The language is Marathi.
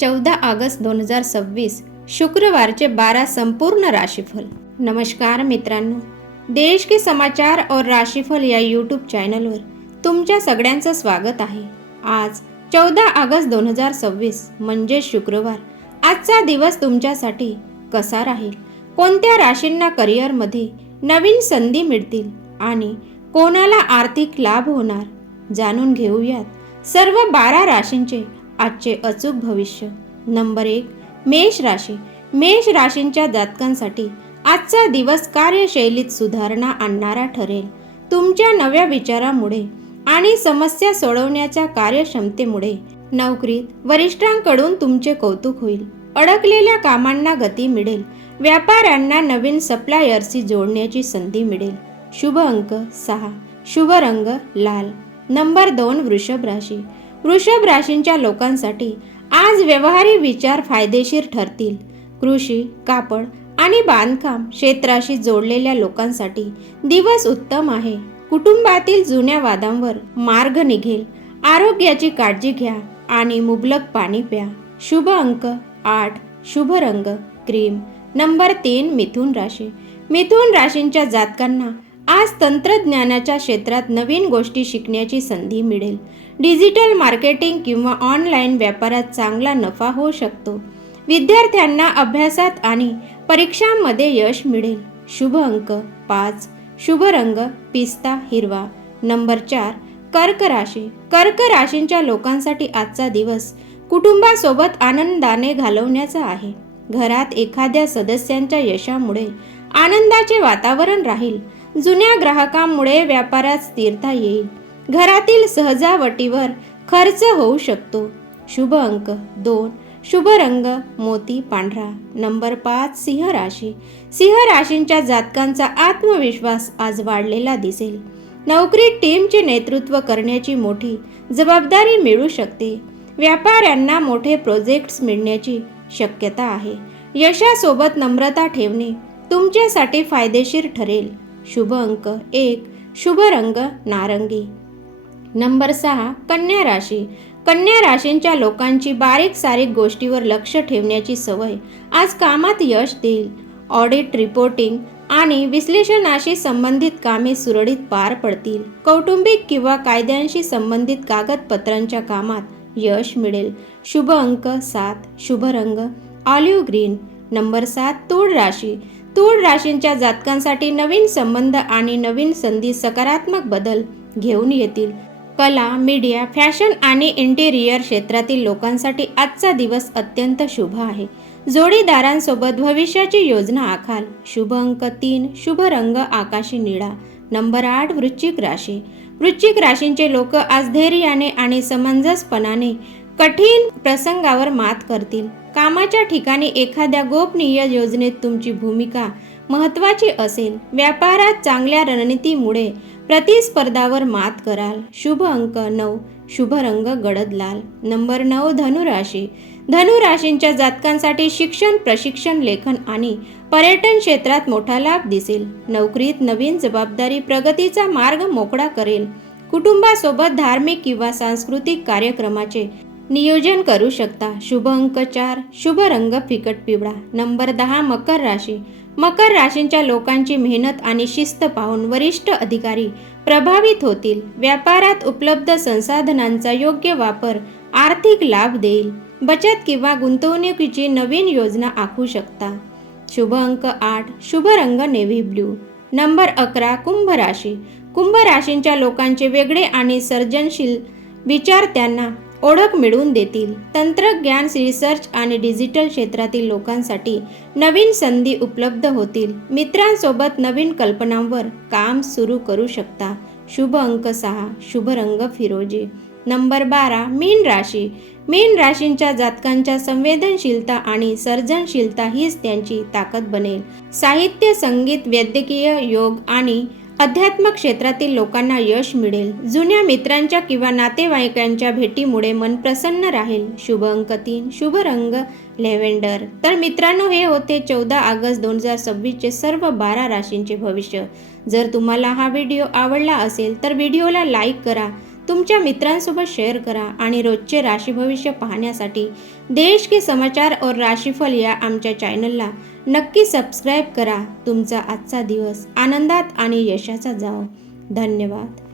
14 अगस्त 2026 शुक्रवारचे 12 संपूर्ण राशिफल। नमस्कार मित्रांनो, देश के समाचार और राशिफल या यूट्यूब चॅनलवर तुमच्या सगळ्यांचं स्वागत आहे। आज 14 अगस्त 2026 म्हणजे शुक्रवार। आजचा दिवस तुमच्यासाठी कसा राहील, कोणत्या राशींना करिअरमध्ये नवीन संधी मिळतील आणि कोणाला आर्थिक लाभ होणार, जाणून घेऊयात सर्व 12 राशींचे आजचे अचूक भविष्य। नंबर 1, मेष राशी। मेष राशींच्या जातकांसाठी आजचा दिवस कार्यशैलीत सुधारणा आणणारा ठरेल। तुमच्या नव्या विचारामुळे आणि समस्या सोडवण्याच्या कार्यक्षमतेमुळे नोकरीत वरिष्ठांकडून तुमचे कौतुक होईल। अडकलेल्या कामांना गती मिळेल। व्यापाऱ्यांना नवीन सप्लायर्सशी जोडण्याची संधी मिळेल। शुभ अंक 6, शुभ रंग लाल। नंबर 2, वृषभ राशी। वृषभ राशींच्या लोकांसाठी आज व्यवहारी विचार फायदेशीर ठरतील। कृषी, कापड आणि बांधकाम क्षेत्राशी जोडलेल्या लोकांसाठी दिवस उत्तम आहे। कुटुंबातील जुन्या वादांवर मार्ग निघेल। आरोग्याची काळजी घ्या आणि मुबलक पाणी प्या। शुभ अंक 8, शुभ रंग क्रीम। नंबर 3, मिथुन राशी। मिथुन राशींच्या जातकांना आज तंत्रज्ञानाच्या क्षेत्रात नवीन गोष्टी शिकण्याची संधी मिळेल। डिजिटल मार्केटिंग किंवा ऑनलाईन व्यापारात चांगला नफा होऊ शकतो। विद्यार्थ्यांना अभ्यासात आणि परीक्षांमध्ये यश मिळेल। शुभ अंक 5, शुभ रंग पिस्ता हिरवा। नंबर 4, कर्क राशी। कर्क राशींच्या लोकांसाठी आजचा दिवस कुटुंबासोबत आनंदाने घालवण्याचा आहे। घरात एखाद्या सदस्यांच्या यशामुळे आनंदाचे वातावरण राहील। जुन्या ग्राहकांमुळे व्यापारात स्थिरता येईल। घरातील सजावटीवर खर्च होऊ शकतो। शुभ अंक 2, शुभ रंग मोती पांढरा। नंबर 5, सिंह राशी। सिंह राशींच्या जातकांचा आत्मविश्वास आज वाढलेला दिसेल। नोकरीत टीमचे नेतृत्व करण्याची मोठी जबाबदारी मिळू शकते। व्यापाऱ्यांना मोठे प्रोजेक्ट्स मिळण्याची शक्यता आहे। यशासोबत नम्रता ठेवणे तुमच्यासाठी फायदेशीर ठरेल। शुभ अंक 1, शुभ रंग नारंगी। नंबर 6, कन्या राशी। कन्या राशींच्या लोकांची बारीक सारीक गोष्टीवर लक्ष ठेवण्याची सवय आज कामात यश देईल। ऑडिट, रिपोर्टिंग आणि विश्लेषणाशी संबंधित कामे सुरळीत पार पडतील। कौटुंबिक किंवा कायद्यांशी संबंधित कागदपत्रांच्या कामात यश मिळेल। शुभ अंक 7, शुभ रंग ऑलिव्ह ग्रीन। नंबर 7, तूळ राशी। तूळ राशींच्या जातकांसाठी नवीन संबंध आणि नवीन संधी सकारात्मक बदल घेऊन येतील। कला, मीडिया, फॅशन आणि इंटेरियर क्षेत्रातील लोकांसाठी आजचा दिवस अत्यंत शुभ आहे। जोडीदारांसोबत भविष्याची योजना आखाल। शुभ अंक 3, शुभ रंग आकाशी निळा। नंबर 8, वृश्चिक राशी। वृश्चिक राशींचे लोक आज धैर्याने आणि समंजसपणाने कठीण प्रसंगावर मात करतील। कामाच्या ठिकाणी एखाद्या गोपनीय योजनेत तुमची भूमिका महत्त्वाची असेल। व्यापारात चांगल्या रणनीतीमुळे प्रतिस्पर्धावर मात कराल। शुभ अंक 9, शुभ रंग गडद लाल। नंबर 9, धनु राशी। धनु राशींच्या जातकांसाठी शिक्षण, प्रशिक्षण, लेखन आणि पर्यटन क्षेत्रात मोठा लाभ दिसेल। नोकरीत नवीन जबाबदारी प्रगतीचा मार्ग मोकळा करेल। कुटुंबासोबत धार्मिक किंवा सांस्कृतिक कार्यक्रमाचे नियोजन करू शकता। शुभ अंक 4, शुभ रंग फिकट पिवळा। नंबर 10, मकर राशी। मकर राशींच्या लोकांची मेहनत आणि शिस्त पाहून वरिष्ठ अधिकारी प्रभावित होतील। व्यापारात उपलब्ध संसाधनांचा योग्य वापर आर्थिक लाभ देईल। बचत किंवा गुंतवणुकीची नवीन योजना आखू शकता। शुभ अंक 8, शुभ रंग नेव्ही ब्ल्यू। नंबर 11, कुंभ राशी। कुंभ राशींच्या लोकांचे वेगळे आणि सर्जनशील विचार त्यांना ओळख मिळवून देतील। तंत्रज्ञान, रिसर्च आणि डिजिटल क्षेत्रातील लोकांसाठी नवीन संधी उपलब्ध होतील। मित्रांसोबत नवीन कल्पनांवर काम सुरू करू शकता। शुभ अंक 6, शुभ रंग फिरोजी। नंबर 12, मीन राशी। मीन राशींच्या जातकांच्या संवेदनशीलता आणि सर्जनशीलता हीच त्यांची ताकद बनेल। साहित्य, संगीत, वैद्यकीय, योग आणि अध्यात्म क्षेत्रातील लोकांना यश मिळेल। जुन्या मित्रांच्या किंवा नातेवाईकांच्या भेटीमुळे मन प्रसन्न राहील। शुभ अंक 3, शुभ रंग लॅव्हेंडर। तर मित्रांनो, हे होते 14 ऑगस्ट 2026 चे सर्व 12 राशींचे भविष्य। जर तुम्हाला हा व्हिडिओ आवडला असेल तर व्हिडिओला लाईक करा, तुमच्या मित्रांसोबत शेअर करा आणि रोजचे राशी भविष्य पाहण्यासाठी देश के समाचार और राशीफल या आमच्या चॅनलला नक्की सबस्क्राईब करा. तुमचा आजचा दिवस आनंदात आणि यशाचा जाओ. धन्यवाद.